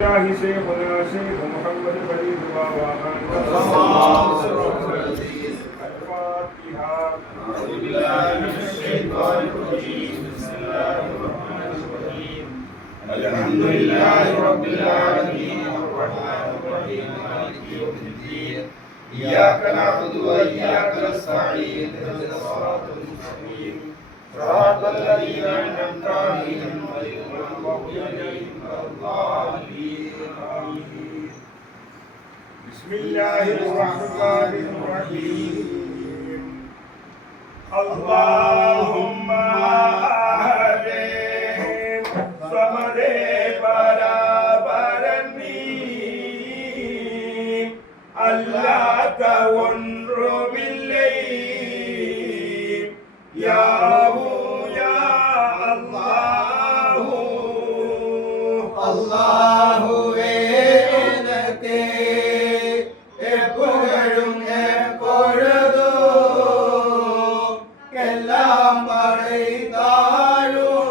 شيخنا شيخ محمد فريد وعن الفاتحة. أعوذ بالله من الشيطان الرجيم. بسم الله الرحمن الرحيم. الحمد لله رب العالمين الرحمن الرحيم مالك يوم الدين. إياك نعبد وإياك نستعين. اهدنا الصراط المستقيم صراط الذين أنعمت عليهم غير المغضوب عليهم ولا الضالين. آمين. بسم الله الرحمن الرحيم. اللهم آمين صمد برابرني الله تونر بالليل يا அல்லாஹுவே எனக்கு எப்பொழுதும் எப்பொழுதும் எல்லாம் படைத்தாலும்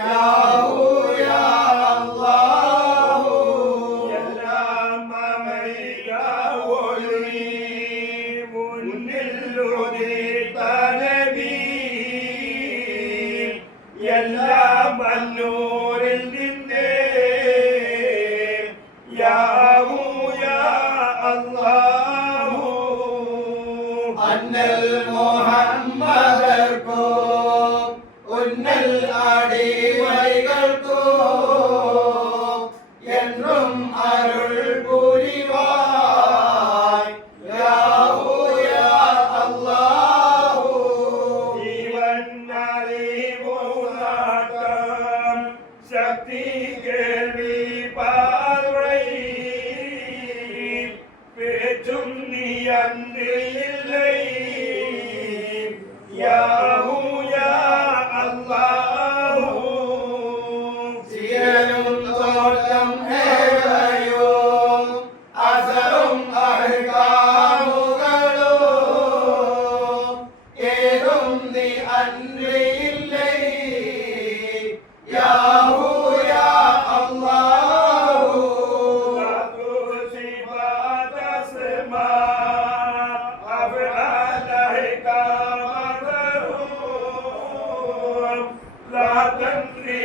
யாஹூ யா அல்லாஹு எல்லாம் அமையா ஒளி முன்னில் உதித்த நபி எல்லாம் மன்னூரில் நின்றே யாஹூ யா அல்லாஹு அன்னல் முஹம்மதர்க்கும் உன்னல் அடிமைகளுக்கும் என்றும் அருள் புரிவாய் யாஹூ யா அல்லாஹு இவன் அறிவுநாட்டம் சக்தி கேள்வி பார்வை பேச்சும் நீ அன்று இல்லை யாஹூ யா அல்லாஹு சியலும் தோட்டம் ஏழையும் அசரும் அருகாமுகளும் ஏதும் நீ அன்று இல்லை யாஹூ யா அல்லாஹு صفات أسماء أفعالك مظهور لا تنري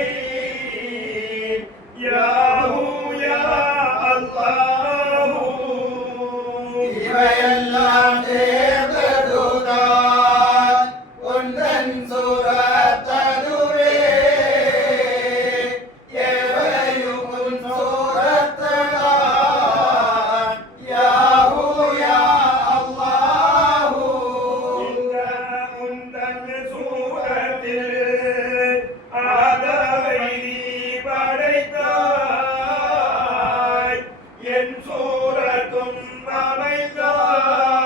بالليل ياهو يا الله இவையெல்லாம் சேர்ந்ததுதான் உந்தன் சூரத்ததுவே எவையும் உன் சூரத்ததான் யாஹூ யா அல்லாஹு இந்த உந்தன் சூரத்தில் ஆதமை நீ படைத்தாய் என் சூரத்தும் அமைத்தாய்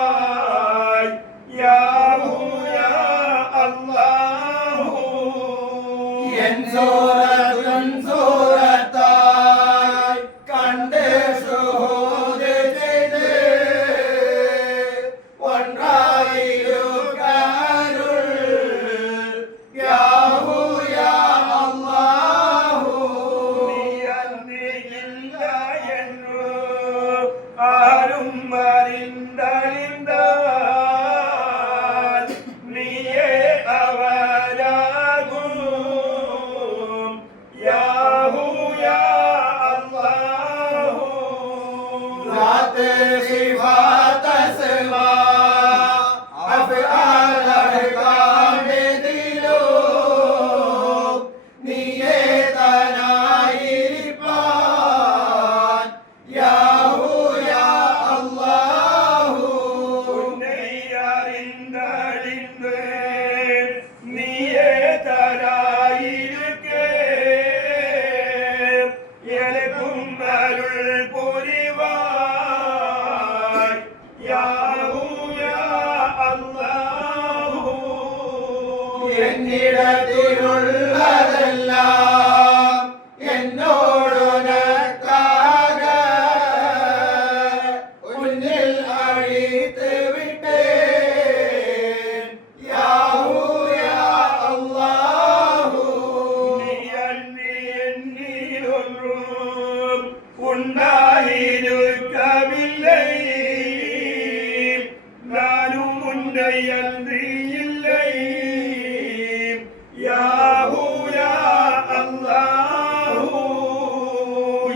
யாஹூ யா அல்லாஹு என் சூரத்துன் சூரத்தாய் கண்டு சுஹூது செய்து ஒன்றாயிருக்க அருள் யாஹூ யா அல்லாஹு நீ அன்று இல்லை என்று ஆரும் அறிந்தழிந்தால் நீயே அவராகும் யாஹூ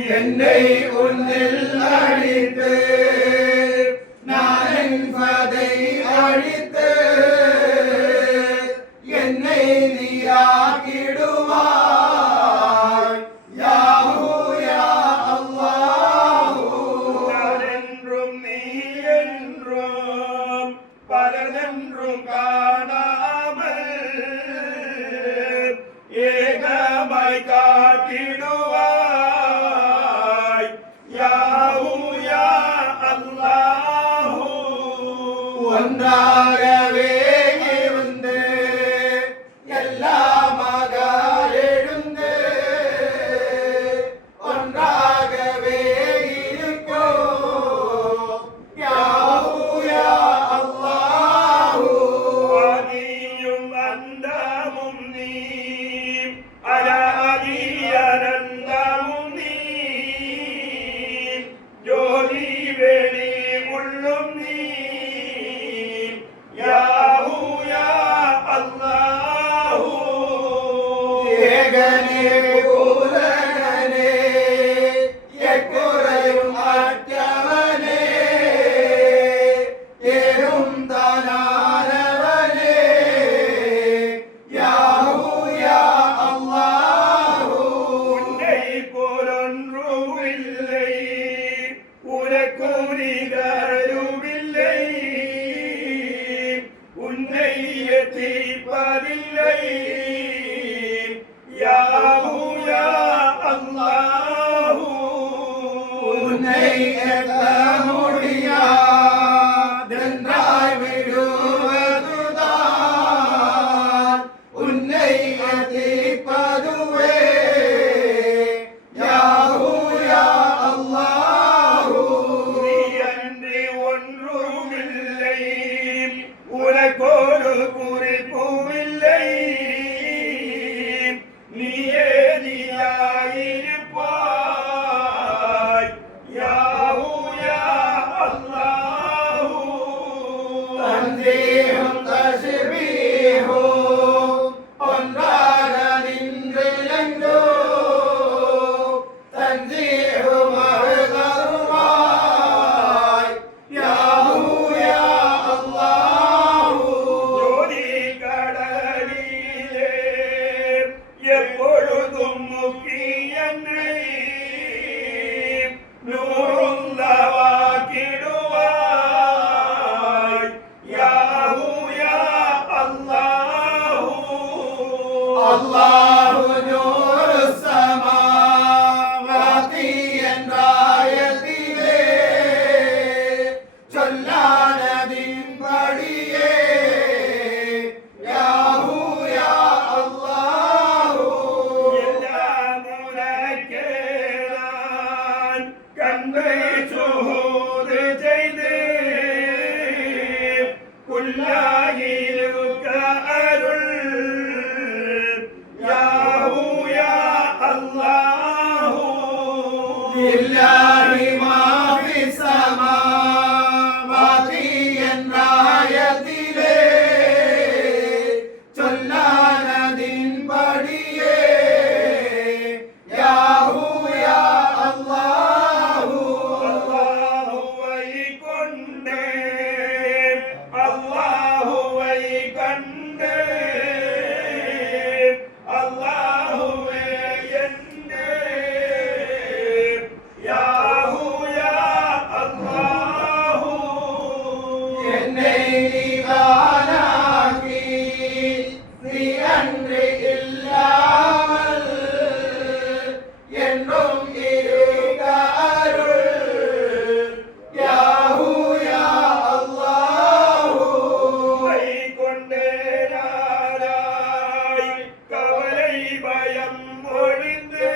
என்னை உன்னில் அழித்து நான் என்பதை அழித்து என்னை நீயாக்கிடுவாய் யாஹூ யா அல்லாஹூ. நான் என்றும் நீ என்றும் பலனென்றும் காணாமல் ஏகமாய் காட்டிடுவாய் யாஹூ யா அல்லாஹூ. ஒன்றாகவே இருந்து எல்லாமாக எழுந்து ஒன்றாகவே இருக்கோம் யாஹூ யா அல்லாஹூ. ஆதியும் அந்தமும் நீ அனாதி அனந்தமும் நீ ஜோதி வெளி உள்ளும் நீ யாஹூ யா அல்லாஹூ. ஏகனே பூரணனே எக்குறையும் அற்றவனே ஏறும் தானானவனே யாஹூ யா அல்லாஹூ. உன்னை போலொன்றுமில்லை உனக்கு நிகருமில்லை உன்னை எத்திப்பதில்லை யாஹூ யா அல்லாஹூ. உன்னை எட்ட முடியாதென்றாய் விடுவதுதான் உன்னை எத்திப்பதுவே யாஹூ யா அல்லாஹூ. நீ அன்றி ஒன்றுமில்லை உனக்கொரு குறிப்புமில்லை நீயே நீயாயிருப்பாய் யாஹூ யா அல்லாஹூ. தந்தேகம் தஸ்பீஹும் ஒன்றாக நின்றிலங்கோ தந்தேகு மஹதருமாய் யாஹூ யா அல்லாஹூ. ஜோதி கடலிலே எப்பொழுதும் முக்கியனை நூறுள்ளவாக்கிடுவாய் யாஹூ யா அல்லாஹூ. அல்லாஹு நூறு ஸமாவாதி என்றாயத்திலே சொல்லானதின்படியே யாஹூ யா அல்லாஹூ. எல்லாம் உனக்கே நான் கண்மை சுஹூது செய்து குல்லாயிருக்க அருள் யாஹூ யா அல்லாஹூ. லில்லாஹி மா ஃபிஸ் ஸமாவாதி என்றாயத்திலே சொல்லானதின்படியே யாஹூ யா அல்லாஹூ. அல்லாஹுவை கொண்டே அல்லாஹுவை கண்டே அல்லாஹுவே என்றே யாஹூ யா அல்லாஹூ. என்னை நீதானாக்கி நீ அன்று இல்லாமல் என்றும் இருக்க அருள் யாஹூ யா அல்லாஹூ. உம்மை கொண்டே நாராய் கவலை பயம் ஒழிந்து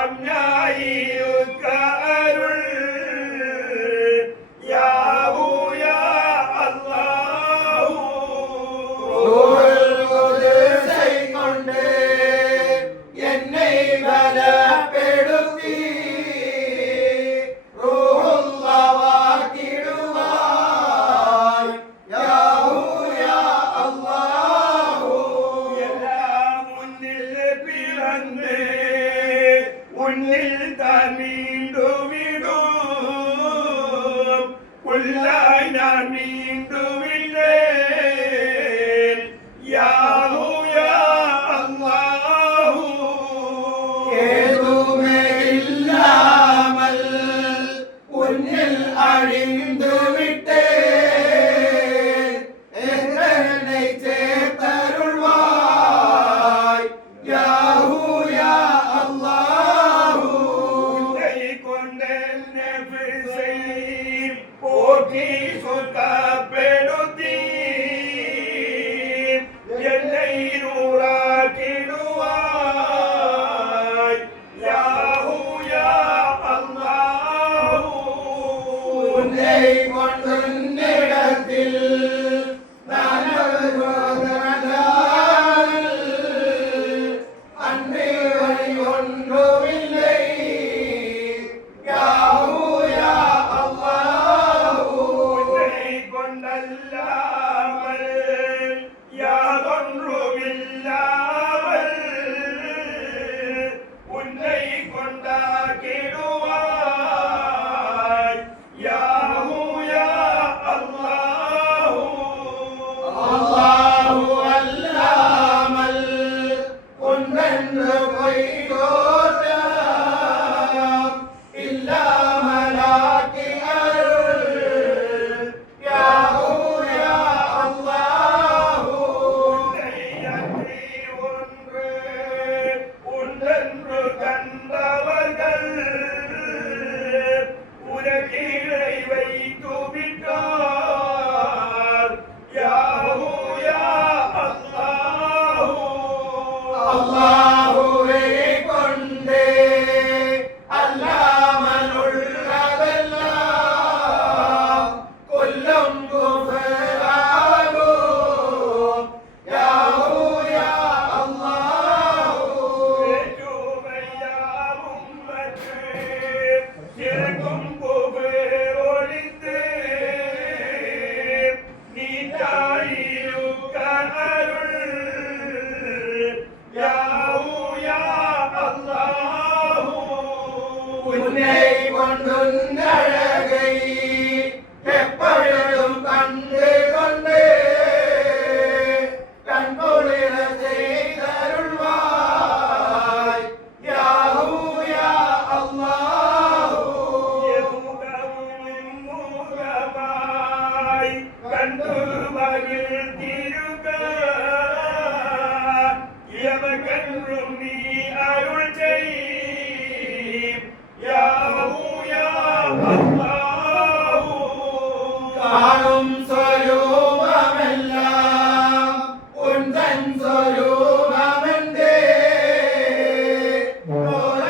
அம்ஞாயிருக்க அருள் யாஹூ யா அல்லாஹூ. நூல் குதிசை கொண்டு என்னை பலப்படுத்தி ரூஹுல்லாவாக்கிடுவாய் யாஹூ யா அல்லாஹூ. எல்லாம் உன்னில் பிறந்து உன்னில் தான் மீண்டு விடும் உள்ளாய் நான் மீண்டு விட்டேன் யாஹூ யா அல்லாஹூ ஏதுமே இல்லாமல் உன்னில் அழிந்து விட்டேன் என்னை சேர்த்தருள்வாய் யாஹூ யா அல்லாஹூ உன்னை கொண்ட நெஃப்ஸை போற்றி சுத்தப்படுத்தி என்னை நூறாக்கிடுவாய் யாஹூ யா அல்லாஹூ உன்னை கொண்டத்தில் நான் அன்று வழி ஒன்றுமில்லை யாஹூ யா அல்லாஹூ உன்னை கொண்டல்லாமல் யாதொன்றுமில்லாமல் உன்னை கொண்டாக்கிடுவாய் யாஹூ யா அல்லாஹூ அல்லாஹு அல்லாமல் ஒன்றென்று பொய்தோற்றம் இல்லாமலாக்கி அருள் யாஹூ யா அல்லாஹூ உன்னை அன்றி ஒன்று உண்டென்று கண்டவர்கள் உனக்கீழை வைத்து விட்டார் யாஹூ யா அல்லாஹூ அல்லாஹுவை கொண்டே அல்லாமல் உள்ளதெல்லாம் கொல்லும் குஃபராகும் யாஹூ யா அல்லாஹூ வேற்றுமையாவும் மற்று சிறக்கும் புகழொழித்து நீட்டாயிருக்க அருள் யாஹூ யா அல்லாஹூ உன்னை கொண்டுன்னழகை எப்பொழுதும் கண்டு கொண்டு கண்குளிர செய்தருள்வாய் யாஹூ யா அல்லாஹூ எமுகமும் முகமாய் கண்டு மகிழ்ந்திருக்க எமக்கென்றும் நீ அருள் செய் யாஹூ யா அல்லாஹூ காணும் சொரூபமெல்லாம் உந்தன் சொரூபமென்றே போல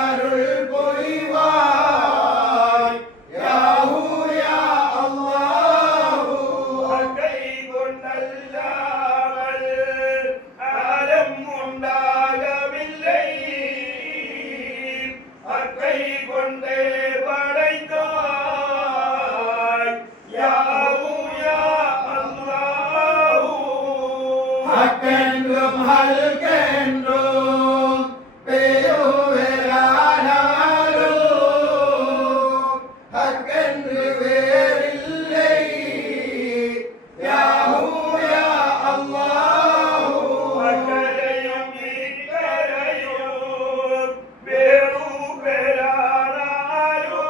அருள் புரிவாய் யாஹூ யா அல்லாஹூ அக்கை கொண்டல்லாமல் ஆலம் உண்டாகவில்லை அக்கை கொண்டே படைத்தாய் யாஹூ யா அல்லாஹூ ஹக்கென்றும் ஹல்கென்றும் பெருவெறானாலும் ஹக்கென்று வேறில்லை யாஹூ யா அல்லாஹூ அக்கரையும் இக்கரையும் வேறு பெறானாலும்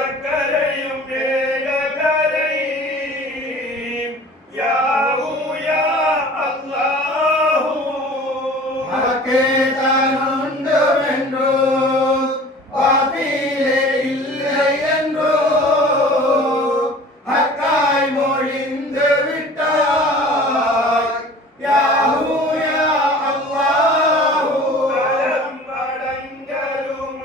அக்கரையும் வேகரை யாஹூ யா அல்லாஹூ ஹக்கே தானுண்டுமென்றும் பாத்திலே இல்லை என்றும் ஹக்காய் மொழிந்து விட்டாய் யாஹூ யா அல்லாஹூ தலம் அடங்கலும்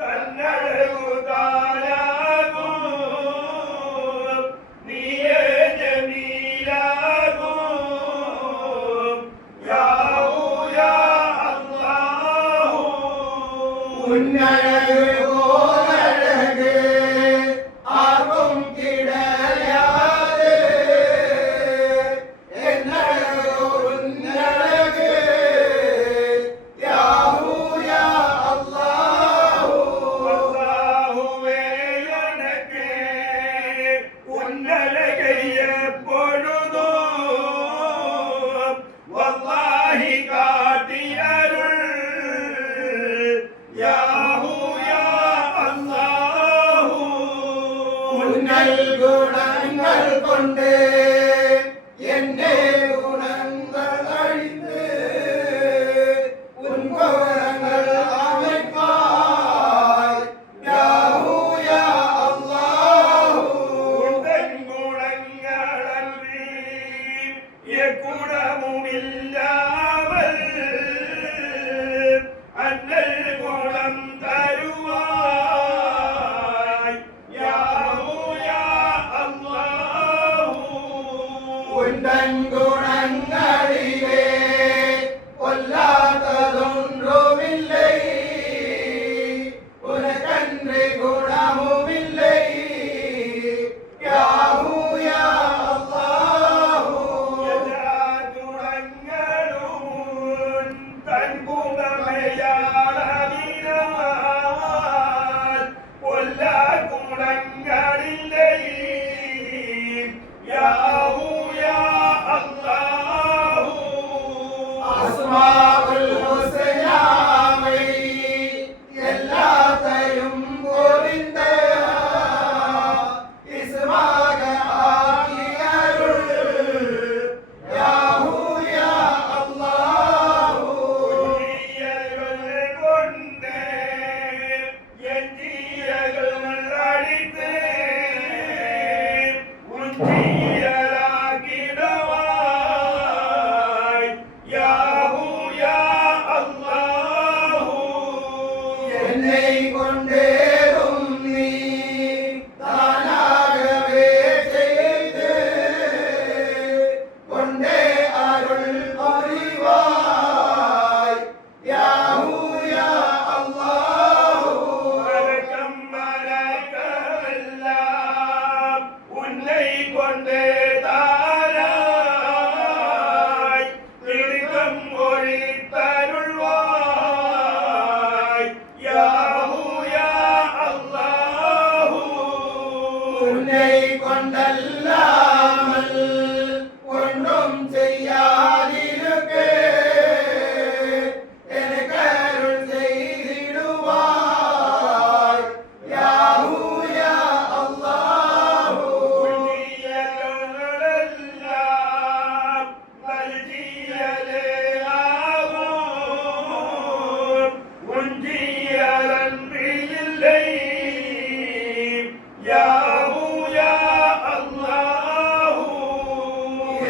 தன்னழகு தாயாகும் நீயே ஜமீலாகும் யாஹூ யா அல்லாஹூ உன்னழகு போலழகு ஆர்வம் கிடையாது என்னழகு உன்னழகு யா வல்லாஹி காட்டி அருள் யாஹூ யா அல்லாஹு உன்னல் குணங்கள் கொண்டு என்னே குணங்கள் அழிந்து உன் கோரங்கள் அமைப்பாய் யாஹூ யா அல்லாஹு உந்தன் குணங்களன்றி எக்குணமும் இல்லாமல் அண்ணல் குணம் தருவாய் யாஹூ யா அல்லாஹு உந்தன் குணங்களிலே பொல்லாததொன்றுமில்லை உனக்கன்று குணமுமில்லை யாஹூ யா அல்லாஹு எல்லா குணங்களும் தன் குணமையாளவினால் பொல்லா குணங்களில்லை யாஹூ யா அல்லாஹு அஸ்மாஉல் ஹுஸ்னாவை எல்லாத்தையும் பொறிந்த இஸ்மாக ஆகியருள் யாஹூ யா அல்லாஹு உன்னியர்கள் கொண்டு என் தீயர்கள் அழித்து உன்னியராக்கிடுவாய் யாஹூ யா அல்லாஹு என்னை கொண்டேறும் நீ தானாகவே செய்து கொண்டே அருள் புரிவாய் யாஹூ யா அல்லாஹு வணக்கம் வணக்கமெல்லாம் உன்னை கொண்டே தாராய் திருக்கம் ஒளி தருள்வாய் யாஹூ யா அல்லாஹு உன்னை கொண்டல்லாமல் ஒன்றும் செய்யாதிருக்க எனக்கு அருள் செய்திடுவாய் யாஹூ யா அல்லாஹு உன்னியர்களெல்லாம் வல்ஜியலே ஆகும் உன்னியரன்றி இல்லை யாஹூ யா அல்லாஹு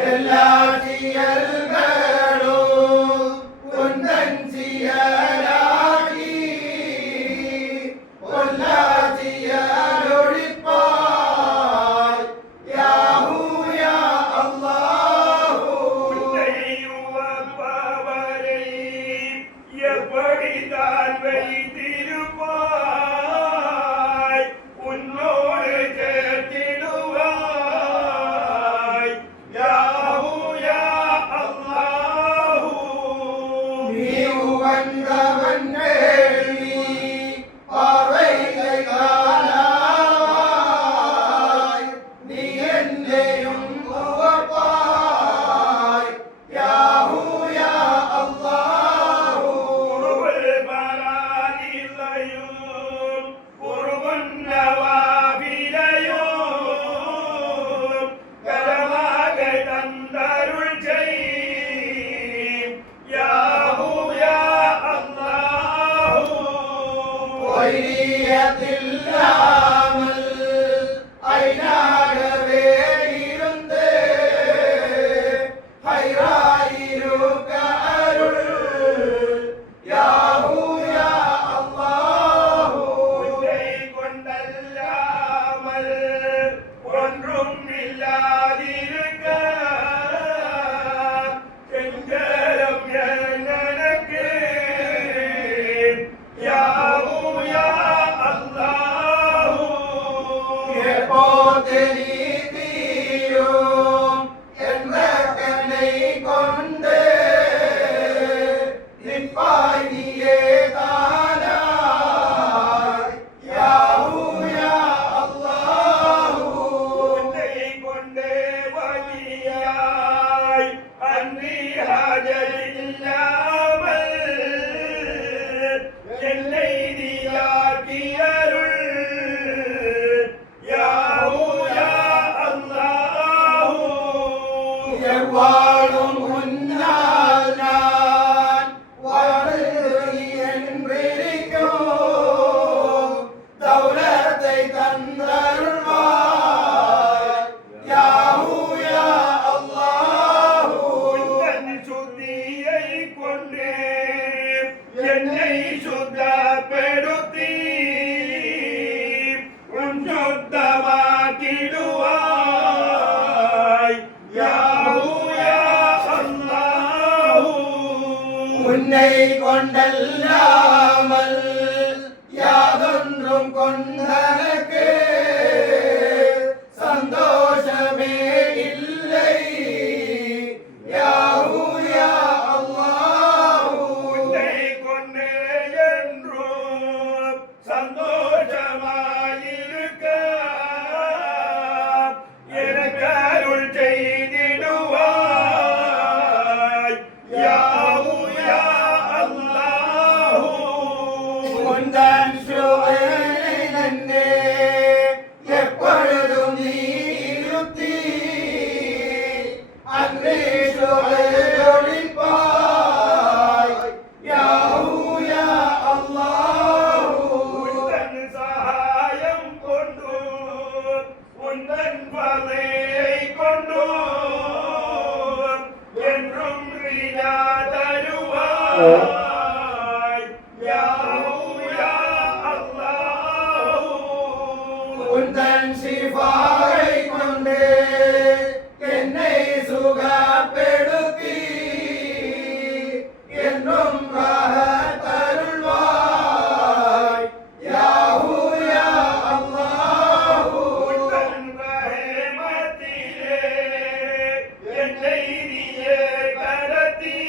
எல்லா செயல்களும் உந்தன் செயலாகி பொல்லா செயலொழிப்பாய் யாஹூ யா அல்லாஹு உன்னை உவப்பவரை எப்படித்தான் வைத்திருப்பாய் உன்னோடு சேர்த்திடுவாய் யாஹூ யா அல்லாஹு நீ உவந்தவன் நீ பார்வைகளை காணாவாய் நீ என்னையும் உவப்பாய் யாஹூ யா அல்லாஹு குருபல் பரானிலையும் குருபன் நவாபிலையும் கரமாக தந்தருள் செய் யாஹூ யா அல்லாஹு உன்னை கொண்டல்லாமல் யாதொன்றும் கொண்டனக்கு சந்தோஷமே இல்லை. யாஹூ யா அல்லாஹ் உன்னை கொண்டே என்றும் சந்தோஷமாயிருக்க எனக்கு அருள் செய்திடுவாய். யாஹூ யா அல்லாஹ் உந்தன் சுவையிலே எப்பொழுதும் நீ இருத்தி அன்றே சுவையொழிப்பாய். யாஹூ யா அல்லாஹ் உந்தன் சகாயம் கொண்டு உந்தன் பதையை கொண்டு என்றும் ரியா தருவாய். யாஹூ யா அல்லாஹ் உந்தன் சிஃபாயை கொண்டு என்னை சுகப்படுத்தி என்றும் தருள்வாய். யாஹூ யா அல்லாஹ் உந்தன் ரஹ்மத்திலே என்னை நீயே கடத்தி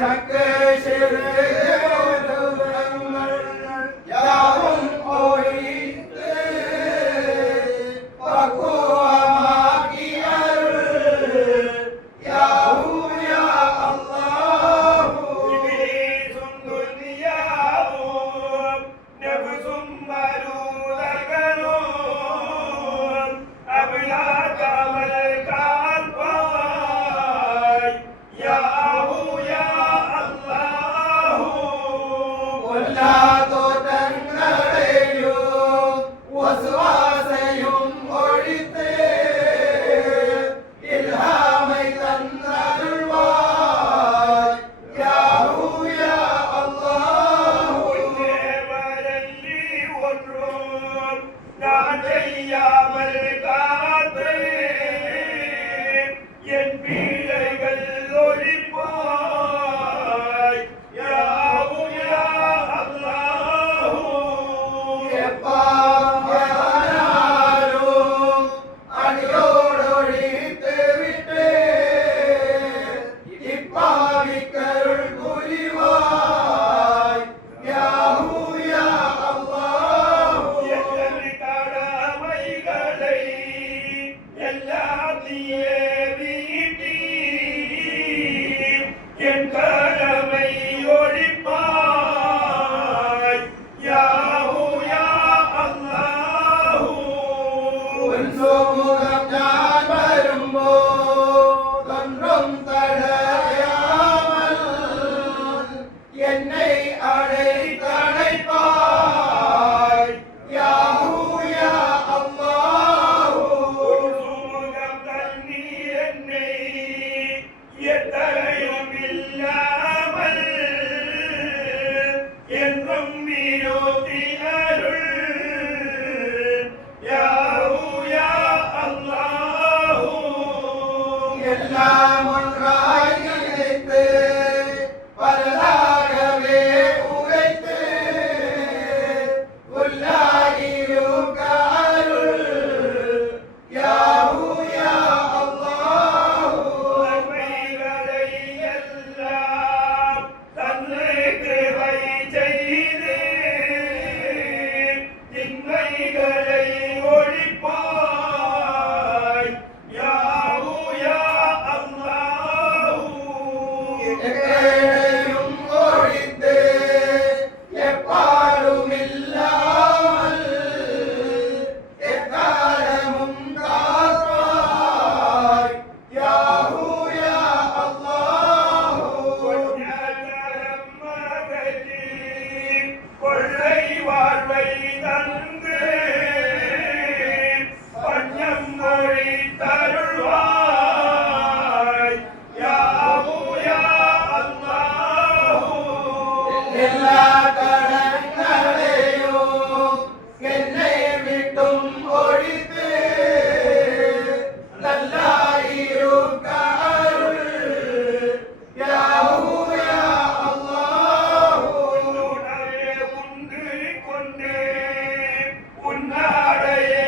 ശക്ക് ശിരങ്ങൾ യാവും ഒഴിത്ത് പക്വമാക്കിയരുൾ യാഹു യാ അല്ലാഹു ഇബ്ലീസും ദുനിയാവും നഫ്സും മരൂദകനും അബ്ലാകമൽ കാൽബായ് യാഹു യാ അല്ലാഹു എല്ലാ തോട്ടങ്ങളെയും വസ്വാസയും ഒഴിത്ത് ഇൽഹാമൈ തന്നരുൾവായ് യാഹു യാ അല്ലാഹു ദേവരല്ലി ഒன்றும் நான் செய்யாமல் காத்து என் பிழைகள் ஒழிப்பாய் யாஹு யா அல்லாஹு എപ്പാരും അടിയോടൊഴിത്ത് വിട്ട് ഇപ്പാവിക്കരുൾ പുലിവായ് യാഹു യാ അല്ലാഹു என் கடமைகளை எல்லாம் நீயே வீட்டி என் கடமை ஒழிப்பாய் யாஹு யா அல்லாஹு ഉത്സവമുഖം ഞാൻ വരുമ്പോ തൊன்றுം തടയാமல் என்னை அழைத்தழைப்பாய் யாஹு யா அல்லாஹு சுமுகம் தண்ணீர் என்னை எத்தனையும் இல்லாமல் என்றும் நீரோத்தி அருள் யாஹு யா அல்லாஹு எல்லாம் ஒன்றாய் நினைத்து பலதாகவே உரைத்து உள்ளாகியிருக்க அருள் யாஹு யா அல்லாஹு நன்மைகளை எல்லாம் தன்னை கிருபை செய்து திண்மைகளை ஒழிப்பாய் யாஹு யா அல்லாஹு எங்களையும் ஒழித்து எப்பாடும் இல்லாமல் எக்காலமும் காப்பாய் யாஹு யா அல்லாஹு கொள்ளை வாழ்வை தந்து பஞ்சம் மொழி தருள்வாய் யாஹு யா அல்லாஹு எல்லா கடங்களையும் என்னை விட்டும் ஒழித்து நல்லாயிருக்க அருள் யாஹு யா அல்லாஹு உண்டு கொண்டு உன்னாடையே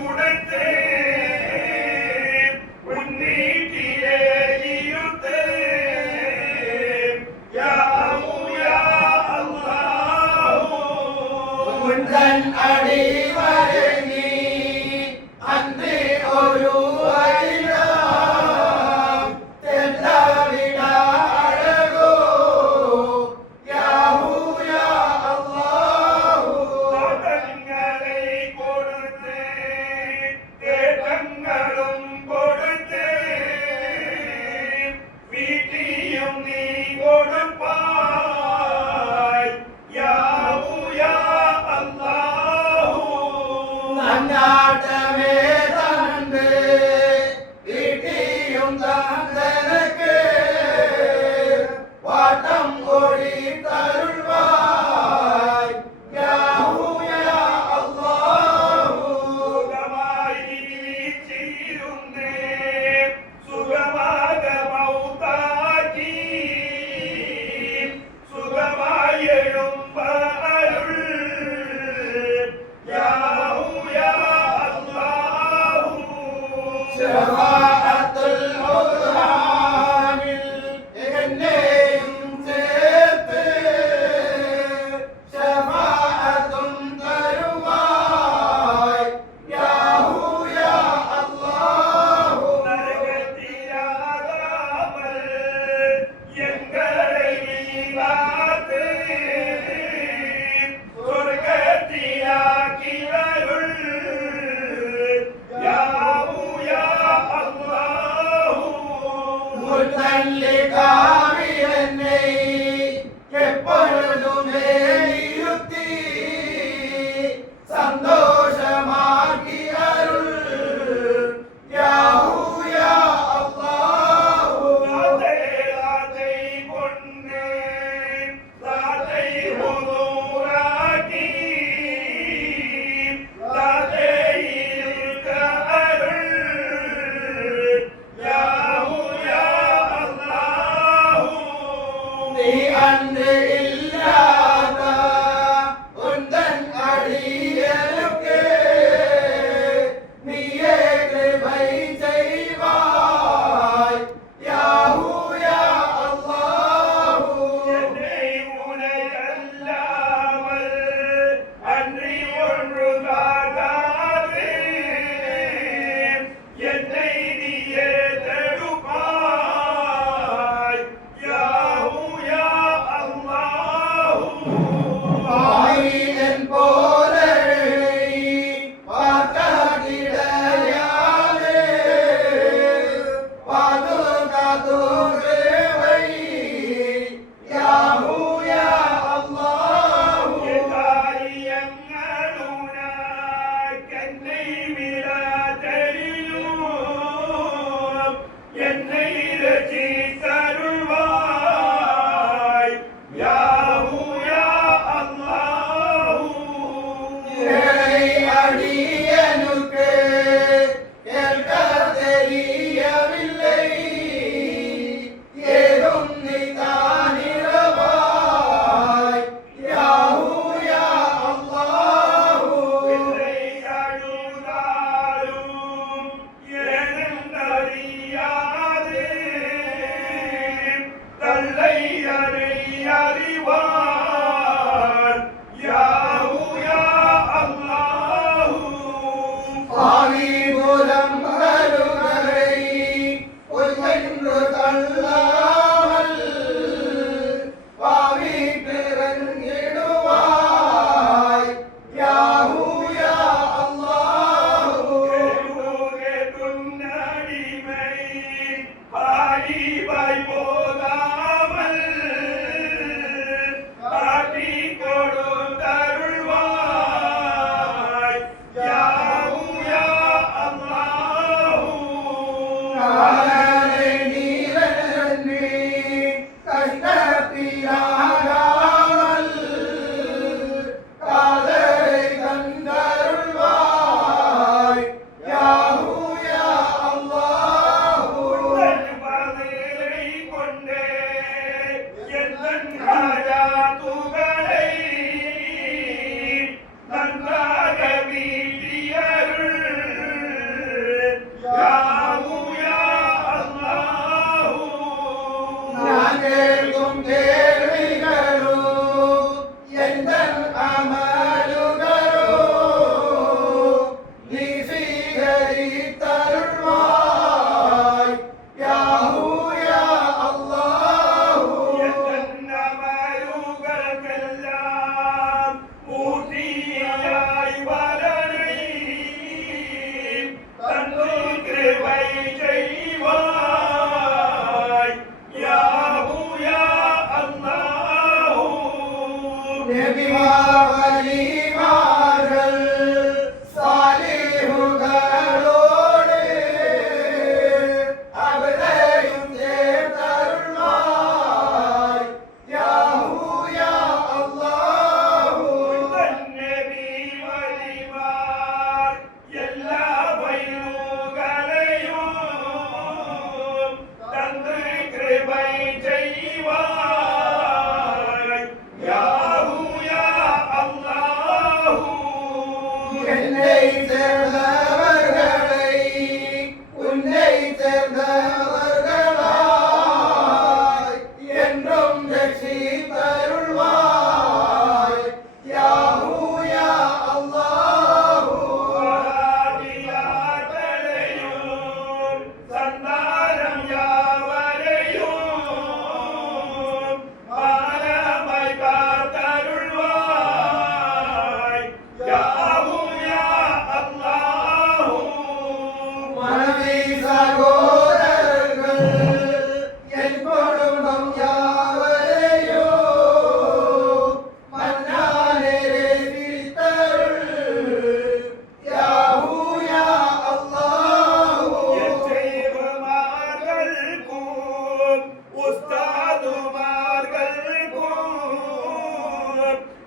உடுத்து உன்னீட்டிலே இருத்து யாஹு யா அல்லாஹு உந்தன் அடி வணங்கி அன்று ஒரு அடியாம் தெல்லாவிட அழகோ யாஹு யா அல்லாஹு தங்களை கொடுத்து தேட்டங்களும் கொடுத்து வீட்டியும் நீ கொடுப்பாய் யாஹு யா அல்லாஹு நன்னாட்டமே தந்து வீட்டியும் தந்தனக்கு வாட்டம் ஒளி தருள்வாய் யாஹு யா அல்லாஹு சுகமாய் வீச்சிருந்து சுகமாக மௌத்தாக்கி சுகமாய் எழும்ப அருள் யாஹு யா அல்லாஹு ஷஃபாஅத்துல் உஸ்மானில் என்னையும்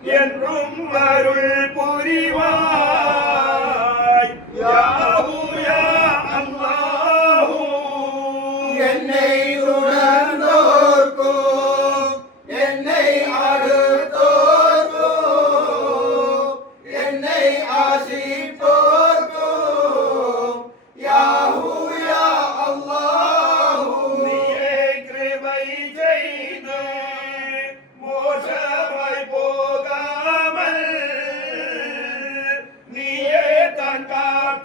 என்றும் அருள் புரிவாய் யாஹூ யா அல்லாஹ் என்னை உணர்ந்தோர்க்கும் என்னை அடுத்தோர்க்கும் என்னை ஆசிப்போர்க்கும் யாஹூ யா அல்லாஹ் நீயே கிருபை செய்து மோசமாய் போகாமல் நீயே தான் காத்தருள்வாய்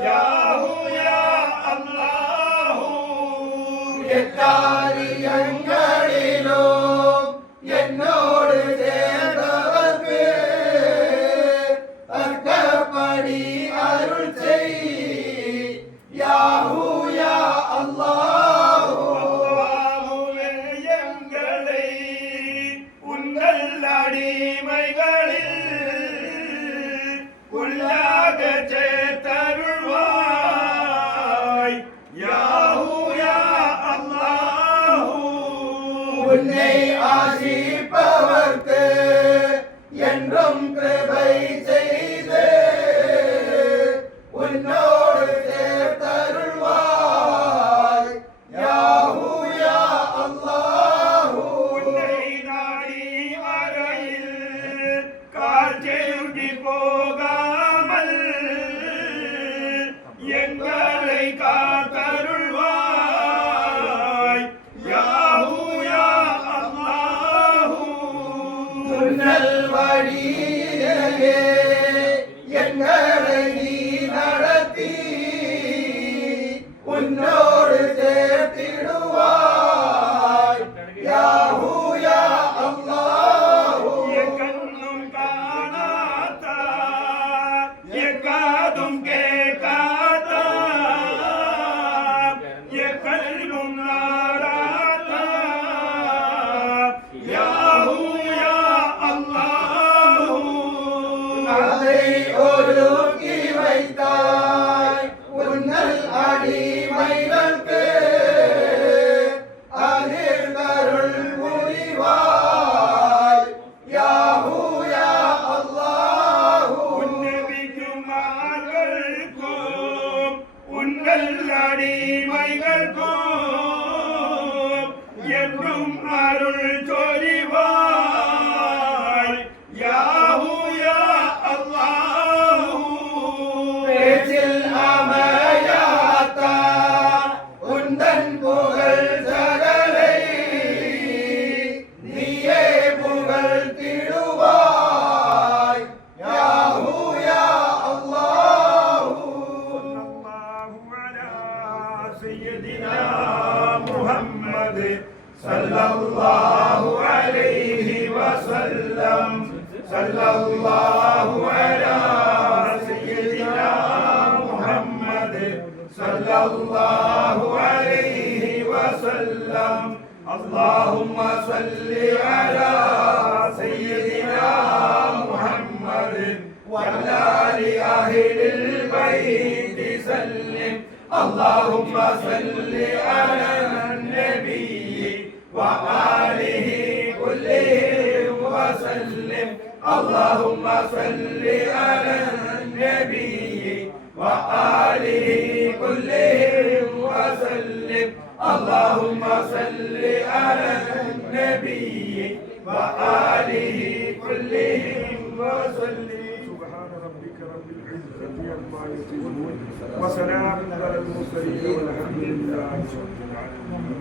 யாஹூ யா அல்லாஹ் எக்காரியங்களிலும் என்னோடு சேர்ந்தவர்க்கு தக்கபடி அருள் செய் யாஹூ யா அல்லாஹ் அல்லாஹ்வே எங்களை உன்னல் அடிமைகளில் உள்ளாக சேர்த்தருள்வாய் யாஹூ யா அல்லாஹ் உன்னை ஆசிப்பவர்க்கு என்றும் கிருபை செய்து உன்னோடு சேர்த்தருள்வாய் யாஹூ யா அல்லாஹ் உன்னை நாடி அறையில் காற்றேறி போகாமல் எங்களை காத்தருள்வாய் யாஹூ யா அல்லாஹ் உன்னல் வழியிலே எங்களை நீ நடத்தி உன்னோடு சேர்த்திடுவாய் யாஹூ யா அல்லாஹ் எக்கண்ணும் காணாத எக்காதும் கேட்காத எக்கல்வும் நாடாத யாஹூ யா அல்லாஹ் அதை ஒருக்கி வைத்தாய் உன்னல் அடிமைகளுக்கு அதில் கருள் புரிவாய் யாஹூ யா அல்லாஹ் உன்னபிக்குமார்களுக்கும் உன்னல் அடிமைகளுக்கும் என்றும் அருள் சொரிவாய் யாஹூ யா அல்லாஹ் பேச்சில் அமையாதா உந்தன் புகழ் சகலை நீயே புகழ்த்திடுவாய் யாஹூ யா அல்லாஹ் الله على سيدنا محمد صلى الله عليه وسلم صلى الله على سيدنا محمد صلى الله عليه وسلم اللهم صل على سيدنا محمد وعلى آل أهل البيت سلم اللهم صل على النبي وآله كلهم وسلم اللهم صل على النبي وآله كلهم وسلم اللهم صل على النبي وآله كلهم وسلم سبحان ربك رب العزة عما يصفون وسلام على المرسلين والحمد لله رب العالمين.